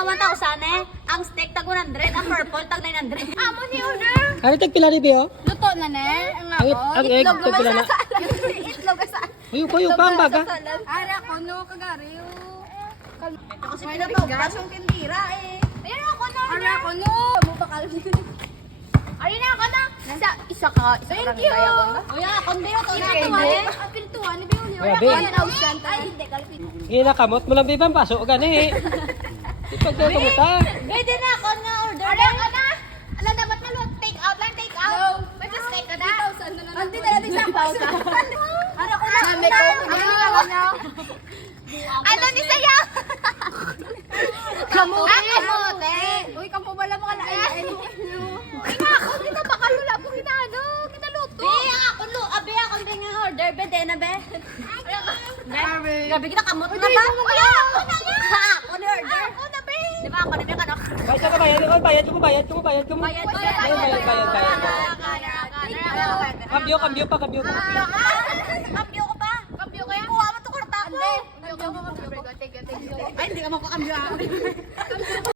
nga 1,000 eh. Ang steak tag 100, ang purple tag 900. Amo ni order. Ano tagpila ni Bio? Luto na ne. Ang egg tagpila na. Itlog sa. Uyup pa ang baga. Ara ko no kagari. Ito kasi pinatawag yung tindira eh. Ayun ako na. Ara ko no. Mo pa kalbi ko. Ayun ako na. Isa ka. Thank you. Uy, ako din to na to eh. Ang pintuan ni Bio. Grabe. Ay, hindi kalbi. Ginakamot mo lang bibang pasok gani. Ipag ka kamuta. Pwede na ako na order. Order ka na. Ala dapat na lo take out lang take out. No. Pwede steak ka na. 3,000 na lang. Hindi na natin sa 1,000. Ara ko na. Ano ni saya? Kamote. Kamote. Uy, kampo wala mga lain. Uy, nga ako kita baka lula po kita ano, kita luto. Be, ako lo, abe ako din nga order be na be. Grabe kita kamot na ba? Uy, ako na nga. Ako ni order. Ako na be. Di ba ako na be kanak? Bayad ka bayad. Oy, bayad ko bayad ko bayad ko. Bayad. Kambyo pa. Kambyo ko pa. Kambyo ko yan. Kuha mo to kwarta ko. Hindi. Ay, hindi ka makakambyo.